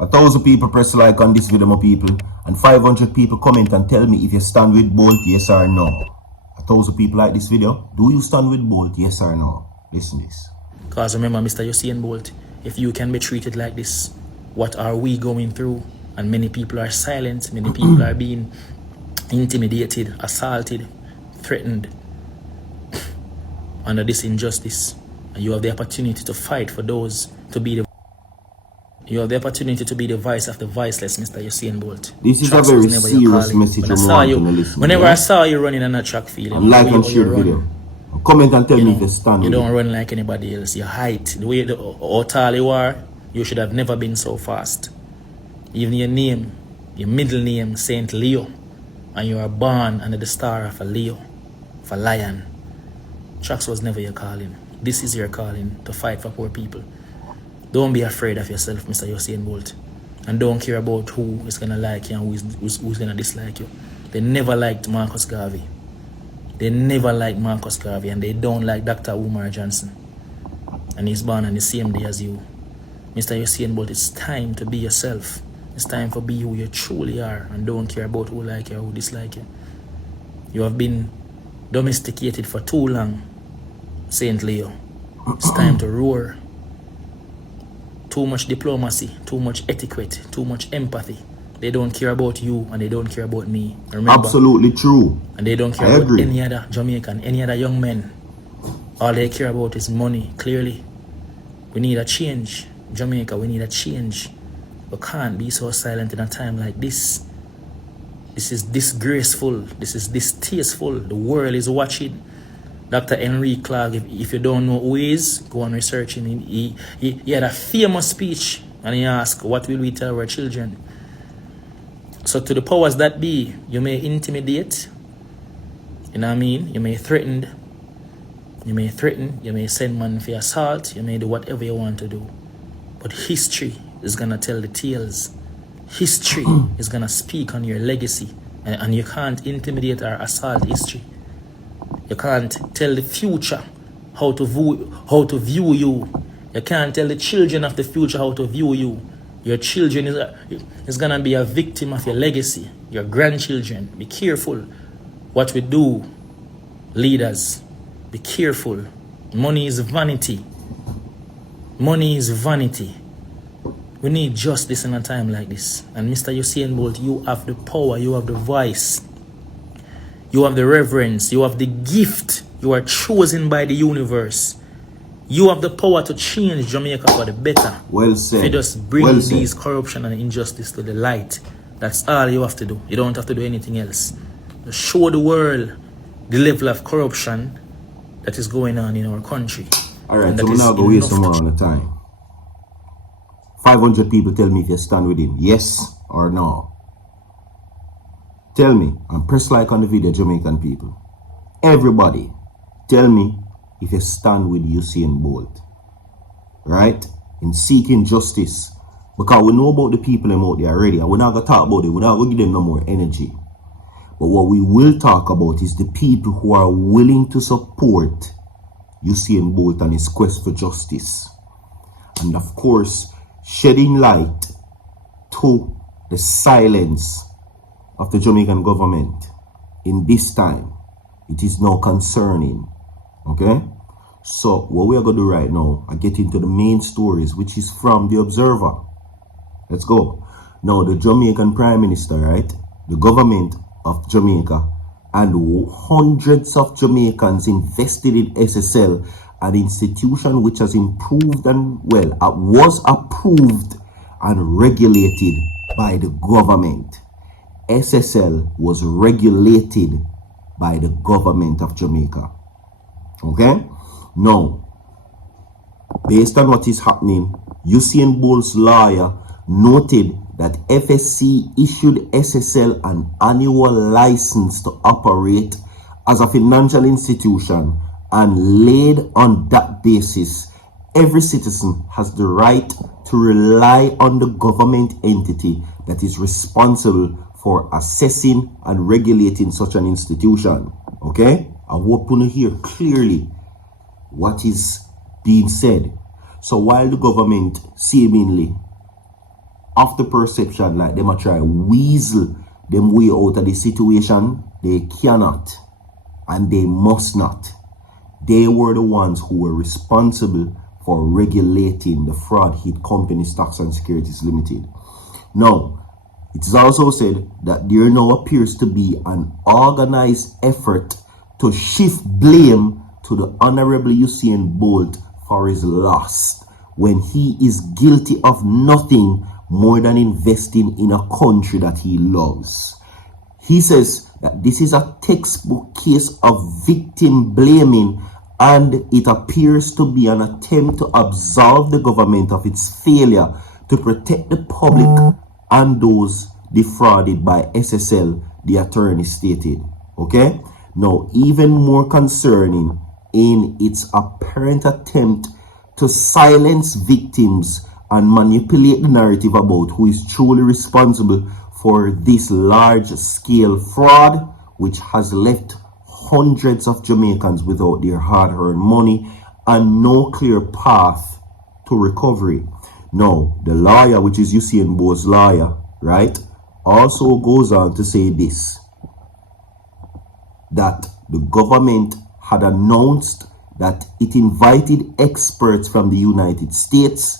1,000 people press like on this video, my people, and 500 people comment and tell me if you stand with Bolt, yes or no. 1,000 people like this video. Do you stand with Bolt, yes or no? Listen this. Because remember, Mr. Usain Bolt, if you can be treated like this, what are we going through? And many people are silent. Many people are being intimidated, assaulted, threatened under this injustice. And you have the opportunity to fight for those to be the You have the opportunity to be the voice of the voiceless, Mr. Usain Bolt. This is a very serious message whenever I saw you running on a track field, and like and share the video. Comment and tell me if you stand. You don't run like anybody else. Your height, the way how tall you are, you should have never been so fast. Even your name, your middle name, Saint Leo, and you are born under the star of a Leo, of a lion. Tracks was never your calling. This is your calling, to fight for poor people. Don't be afraid of yourself, Mr. Usain Bolt. And don't care about who is going to like you and who's going to dislike you. They never liked Marcus Garvey. They never liked Marcus Garvey, and they don't like Dr. Umar Johnson. And he's born on the same day as you. Mr. Usain Bolt, it's time to be yourself. It's time to be who you truly are, and don't care about who like you or who dislike you. You have been domesticated for too long, Saint Leo. It's time to roar. Too much diplomacy, too much etiquette, too much empathy. They don't care about you and they don't care about me. Remember? Absolutely true. And they don't care about any other Jamaican, any other young men. All they care about is money, clearly. We need a change. Jamaica, we need a change. We can't be so silent in a time like this. This is disgraceful. This is distasteful. The world is watching. Dr. Henry Clark, if you don't know who he is, go and research him. He had a famous speech and he asked, what will we tell our children? So to the powers that be, you may intimidate, you know what I mean? You may threaten, you may send man for assault, you may do whatever you want to do. But history is going to tell the tales. History is going to speak on your legacy. And you can't intimidate or assault history. You can't tell the future how to view you. You can't tell the children of the future how to view you. Your children is going to be a victim of your legacy. Your grandchildren. Be careful what we do, leaders. Be careful. Money is vanity. Money is vanity. We need justice in a time like this. And Mr. Usain Bolt, you have the power, you have the voice. You have the reverence, you have the gift. You are chosen by the universe. You have the power to change Jamaica for the better. Well said. If you just bring these corruption and injustice to the light, that's all you have to do. You don't have to do anything else. Just show the world the level of corruption that is going on in our country. Alright, so we're not going to waste some more on the time. 500 people tell me if you stand with him, yes or no. Tell me, and press like on the video, Jamaican people. Everybody, tell me if you stand with Usain Bolt. Right? In seeking justice. Because we know about the people out there already. And we're not going to talk about it. We're not going to give them no more energy. But what we will talk about is the people who are willing to support Usain Bolt and his quest for justice. And of course, shedding light to the silence of the Jamaican government in this time. It is now concerning. Okay? So what we are going to do right now, I get into the main stories, which is from the Observer. Let's go. Now the Jamaican Prime Minister, right? The government of Jamaica and hundreds of Jamaicans invested in SSL, an institution which has improved and was approved and regulated by the government. SSL was regulated by the government of Jamaica. Okay? Now, based on what is happening, Usain Bolt's lawyer noted that FSC issued SSL an annual license to operate as a financial institution, and laid on that basis, every citizen has the right to rely on the government entity that is responsible for assessing and regulating such an institution. Okay? I hope you hear clearly what is being said. So while the government seemingly of the perception like them a try weasel them way out of the situation. They cannot and they must not. They were the ones who were responsible for regulating the fraud hit company Stocks and Securities Limited. Now, it is also said that there now appears to be an organized effort to shift blame to the Honorable Usain Bolt for his loss when he is guilty of nothing more than investing in a country that he loves. He says that this is a textbook case of victim blaming, and it appears to be an attempt to absolve the government of its failure to protect the public and those defrauded by SSL, the attorney stated. Okay? Now, even more concerning in its apparent attempt to silence victims and manipulate the narrative about who is truly responsible for this large-scale fraud, which has left hundreds of Jamaicans without their hard-earned money and no clear path to recovery. Now, the lawyer, which is Usain Bolt's lawyer, right, also goes on to say this, that the government had announced that it invited experts from the United States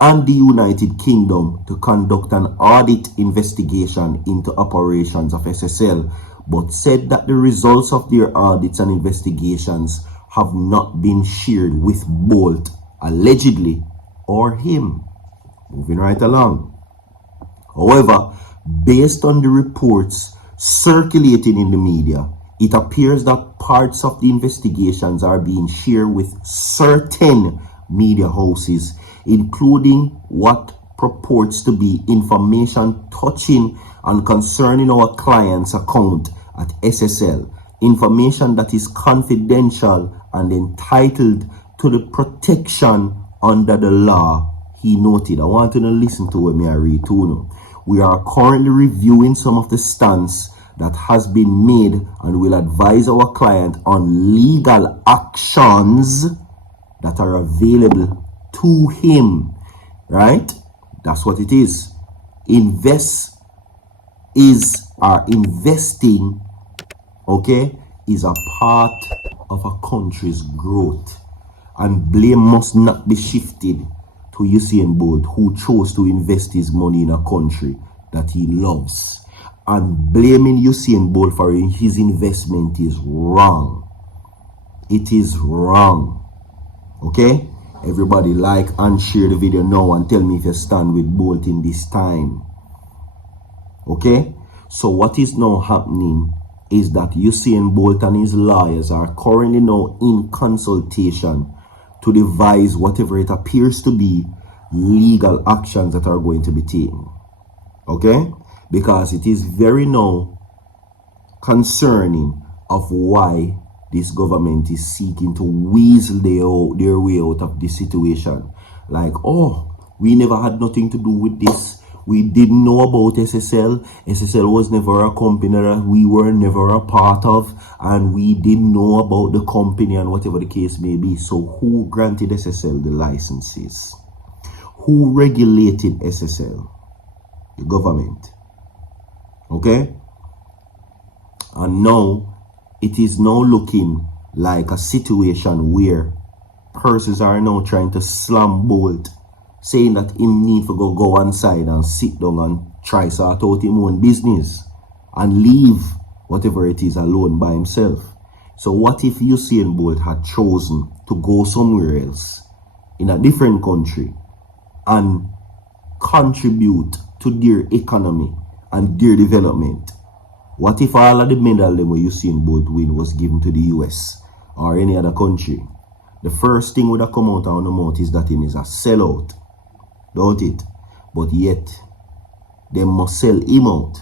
and the United Kingdom to conduct an audit investigation into operations of SSL, but said that the results of their audits and investigations have not been shared with Bolt, allegedly, or him. Moving right along. However, based on the reports circulating in the media, it appears that parts of the investigations are being shared with certain media houses, including what purports to be information touching and concerning our client's account at SSL, information that is confidential and entitled to the protection under the law, he noted. I want you to listen to what I read to you. We are currently reviewing some of the stance that has been made and will advise our client on legal actions that are available to him. Right? That's what it is. Investing, okay, is a part of a country's growth. And blame must not be shifted to Usain Bolt, who chose to invest his money in a country that he loves. And blaming Usain Bolt for his investment is wrong. It is wrong. Okay? Everybody like and share the video now and tell me if you stand with Bolt in this time. Okay? So what is now happening is that Usain Bolt and his lawyers are currently now in consultation to devise whatever it appears to be legal actions that are going to be taken. Okay? Because it is very now concerning of why this government is seeking to weasel their way out of this situation. Like, oh, we never had nothing to do with this. We didn't know about SSL. SSL was never a company that we were never a part of. And we didn't know about the company and whatever the case may be. So who granted SSL the licenses? Who regulated SSL? The government. Okay? And now, it is now looking like a situation where persons are now trying to slam Bolt, saying that him need to go on side and sit down and try sort out him own business and leave whatever it is alone by himself. So what if Usain Bolt had chosen to go somewhere else in a different country and contribute to their economy and their development? What if all of the medal them where Usain Bolt win was given to the US or any other country? The first thing would have come out on the mouth is that him is a sellout, don't it? But yet, they must sell him out.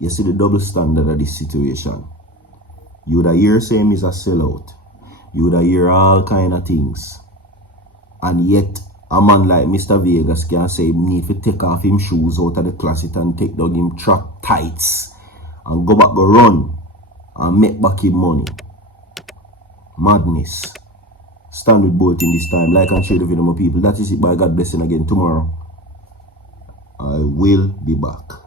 You see the double standard of this situation. You would hear say him is a sellout. You would hear all kind of things. And yet, a man like Mr. Vegas can say he need to take off him shoes out of the closet and take down him track tights and go back go run and make back him money. Madness. Stand with Bolt in this time. Like and share the video, my people. That is it, by God blessing again tomorrow. I will be back.